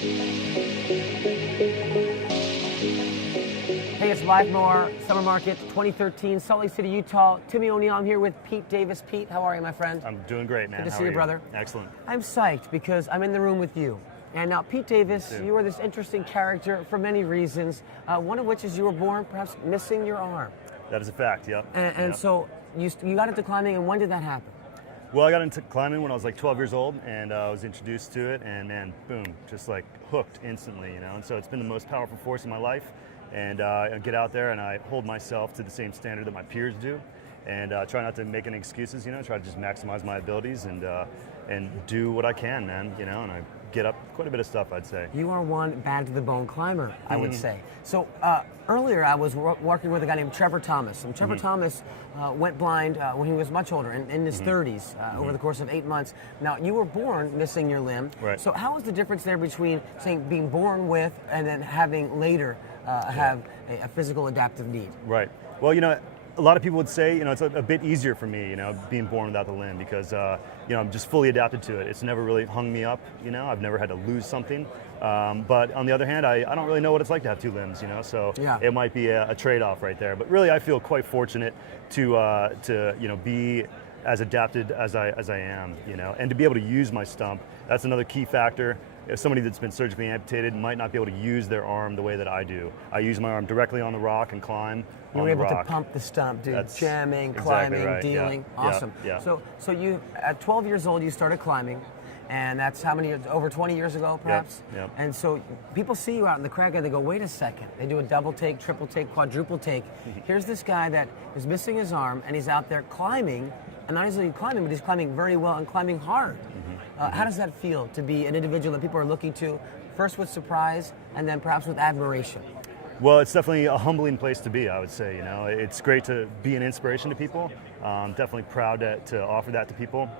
Hey, it's Live More Summer Market 2013, Salt Lake City, Utah. Timmy O'Neill. I'm here with Pete Davis. Pete, how are you, my friend? I'm doing great, man. Good to How see are you, brother. Excellent. I'm psyched because I'm in the room with you. And now, Pete Davis, you are this interesting character for many reasons, one of which is you were born perhaps missing your arm. That is a fact, yep. And Yep. so you got into climbing, and when did that happen? Well, I got into climbing when I was like 12 years old, and I was introduced to it, and man, boom, just like hooked instantly, you know. And so it's been the most powerful force in my life. And I get out there and I hold myself to the same standard that my peers do, and try not to make any excuses, you know. Try to just maximize my abilities and do what I can, man, you know. And I get up quite a bit of stuff, I'd say. You are one bad to the bone climber, I would say. So earlier I was working with a guy named Trevor Thomas. And Trevor Thomas went blind when he was much older, in his 30s, over the course of 8 months. Now, you were born missing your limb. Right. So how is the difference there between, saying, being born with and then having later have a physical adaptive need? Right. Well, you know, a lot of people would say, you know, it's a bit easier for me, you know, being born without the limb because, you know, I'm just fully adapted to it. It's never really hung me up, you know. I've never had to lose something. But on the other hand, I don't really know what it's like to have two limbs, you know, so it might be a trade-off right there. But really, I feel quite fortunate to you know, be as adapted as I am, you know, and to be able to use my stump. That's another key factor. If somebody that's been surgically amputated might not be able to use their arm the way that I do. I use my arm directly on the rock and climb You on were the able rock. to pump the stump, dude. That's Jamming, exactly climbing, right. dealing. Yeah. Awesome. Yeah. So you, at 12 years old, you started climbing, and that's how many years? Over 20 years ago, perhaps? Yep. And so people see you out in the crowd and they go, wait a second. They do a double take, triple take, quadruple take. Here's this guy that is missing his arm, and he's out there climbing, and not only climbing, but he's climbing very well and climbing hard. How does that feel to be an individual that people are looking to, first with surprise and then perhaps with admiration? Well, it's definitely a humbling place to be, I would say. You know, it's great to be an inspiration to people. Definitely proud to offer that to people.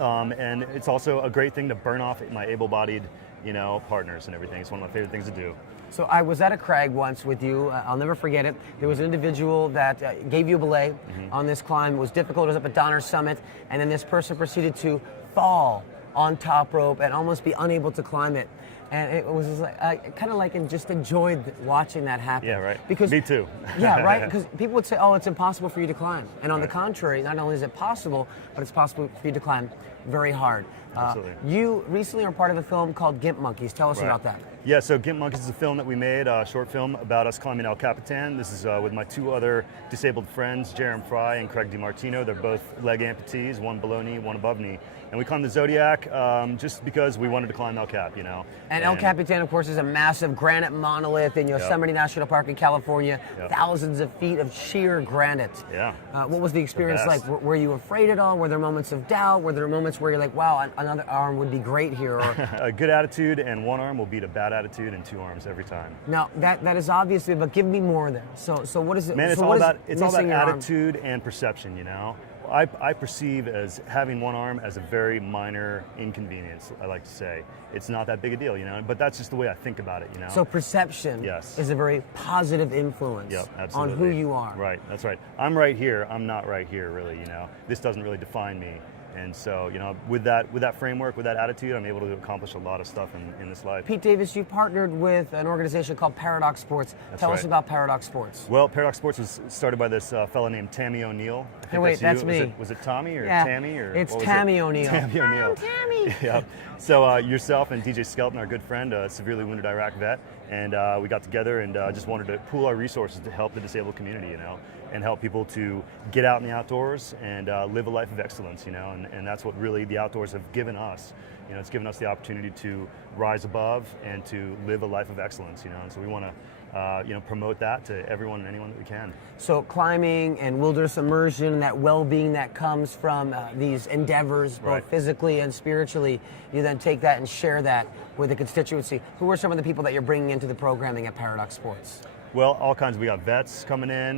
And it's also a great thing to burn off my able-bodied, you know, partners and everything. It's one of my favorite things to do. So I was at a crag once with you. I'll never forget it. There was an individual that gave you a belay on this climb. It was difficult. It was up at Donner's Summit. And then this person proceeded to fall on top rope and almost be unable to climb it. And it was just like, I kind of like just enjoyed watching that happen. Yeah, right. Because, me too. Yeah, right? Because people would say, oh, it's impossible for you to climb. And on the contrary, not only is it possible, but it's possible for you to climb very hard. Absolutely. You recently are part of a film called Gimp Monkeys. Tell us about that. Yeah, so Gimp Monkeys is a film that we made, a short film about us climbing El Capitan. This is with my two other disabled friends, Jerem Fry and Craig DiMartino. They're both leg amputees, one below knee, one above knee. And we climbed the Zodiac just because we wanted to climb El Cap, you know. And El Capitan, of course, is a massive granite monolith in Yosemite National Park in California. Thousands of feet of sheer granite. Yeah. What was the experience like? Were you afraid at all? Were there moments of doubt? Were there moments where you're like, wow, another arm would be great here? Or a good attitude and one arm will beat a bad attitude and two arms every time. Now, that is obviously, but give me more there. So what is it? Man, it's so all what about is missing your arm? attitude and perception, you know. I perceive as having one arm as a very minor inconvenience, I like to say. It's not that big a deal, you know, but that's just the way I think about it, you know. So perception is a very positive influence on who you are. Right, that's right. I'm right here, I'm not right here, really, you know. This doesn't really define me. And so, you know, with that framework, with that attitude, I'm able to accomplish a lot of stuff in this life. Pete Davis, you partnered with an organization called Paradox Sports. Tell us about Paradox Sports. Well, Paradox Sports was started by this fellow named Timmy O'Neill. Hey, wait, that's me. Was it Tommy or yeah, Tammy? Or it's Tammy O'Neill. Tammy O'Neill. Tammy. Yeah. So yourself and DJ Skelton, our good friend, a severely wounded Iraq vet, and we got together and just wanted to pool our resources to help the disabled community, you know, and help people to get out in the outdoors and live a life of excellence, you know, and that's what really the outdoors have given us. You know, it's given us the opportunity to rise above and to live a life of excellence, you know, and so we want to, you know, promote that to everyone and anyone that we can. So climbing and wilderness immersion and that well-being that comes from these endeavors, both physically and spiritually, you then take that and share that with the constituency. Who are some of the people that you're bringing into the programming at Paradox Sports? Well, all kinds. We got vets coming in.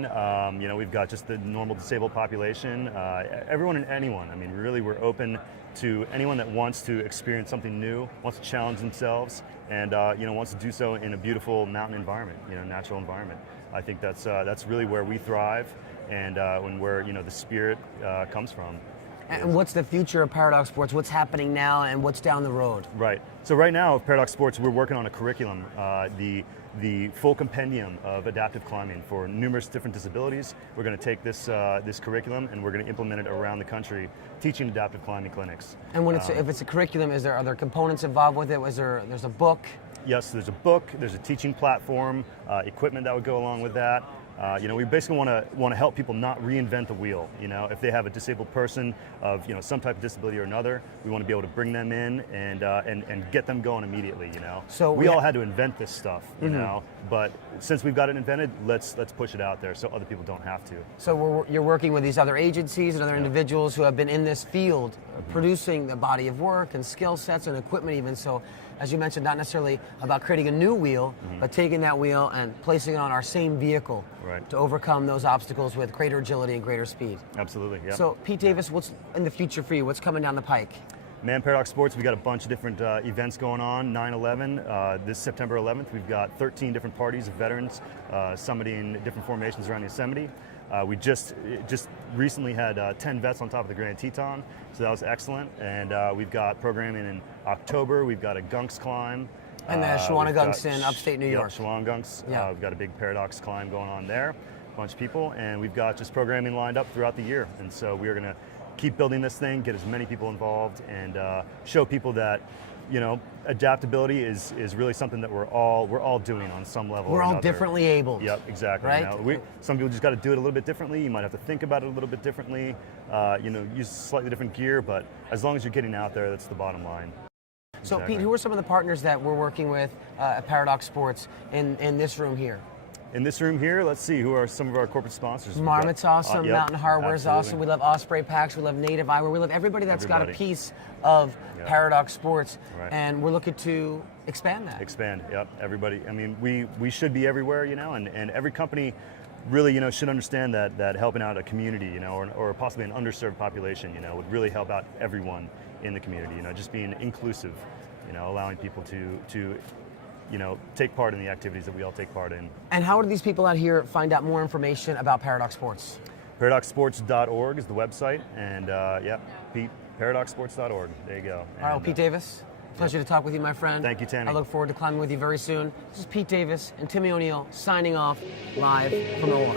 You know, we've got just the normal disabled population. Everyone and anyone. I mean, really, we're open to anyone that wants to experience something new, wants to challenge themselves, and you know, wants to do so in a beautiful mountain environment, you know, natural environment. I think that's really where we thrive, and where, you know, the spirit comes from. And what's the future of Paradox Sports? What's happening now and what's down the road? Right. So right now, at Paradox Sports, we're working on a curriculum, the full compendium of adaptive climbing for numerous different disabilities. We're going to take this curriculum and we're going to implement it around the country, teaching adaptive climbing clinics. And when if it's a curriculum, are there components involved with it? There's a book? Yes, there's a book, there's a teaching platform, equipment that would go along with that. We basically want to help people not reinvent the wheel. If they have a disabled person of some type of disability or another, we want to be able to bring them in and get them going immediately. So we all had to invent this stuff, but since we've got it invented, let's push it out there so other people don't have to. So you're working with these other agencies and other individuals who have been in this field, producing the body of work and skill sets and equipment even. So, as you mentioned, not necessarily about creating a new wheel, but taking that wheel and placing it on our same vehicle to overcome those obstacles with greater agility and greater speed. Absolutely, yeah. So, Pete Davis, what's in the future for you? What's coming down the pike? Man, Paradox Sports, we've got a bunch of different events going on. 9/11, this September 11th, we've got 13 different parties of veterans summiting different formations around Yosemite. We just recently had 10 vets on top of the Grand Teton, so that was excellent. And we've got programming in October. We've got a Gunks climb. And the Shawangunks in upstate New York. Shawangunks. Yeah. We've got a big Paradox climb going on there, a bunch of people, and we've got just programming lined up throughout the year. And so we are going to keep building this thing, get as many people involved, and show people that adaptability is really something that we're all doing on some level. We're or all another. differently abled. Yep, exactly. Right? Some people just got to do it a little bit differently. You might have to think about it a little bit differently. Use slightly different gear, but as long as you're getting out there, that's the bottom line. So, Exactly. Pete, who are some of the partners that we're working with at Paradox Sports in this room here? In this room here, let's see, who are some of our corporate sponsors? Marmot's awesome, Yep, Mountain Hardware is absolutely. awesome, we love Osprey Packs, we love Native Eyewear, we love everybody that's got a piece of Paradox Sports, and we're looking to expand that. Expand, yep, everybody. I mean, we should be everywhere, and every company really, should understand that helping out a community, or possibly an underserved population, would really help out everyone in the community, just being inclusive, allowing people to take part in the activities that we all take part in. And how do these people out here find out more information about Paradox Sports? ParadoxSports.org is the website, and Pete, ParadoxSports.org. There you go. All right, well, Pete Davis, pleasure to talk with you, my friend. Thank you, Timmy. I look forward to climbing with you very soon. This is Pete Davis and Timmy O'Neill signing off live from OR.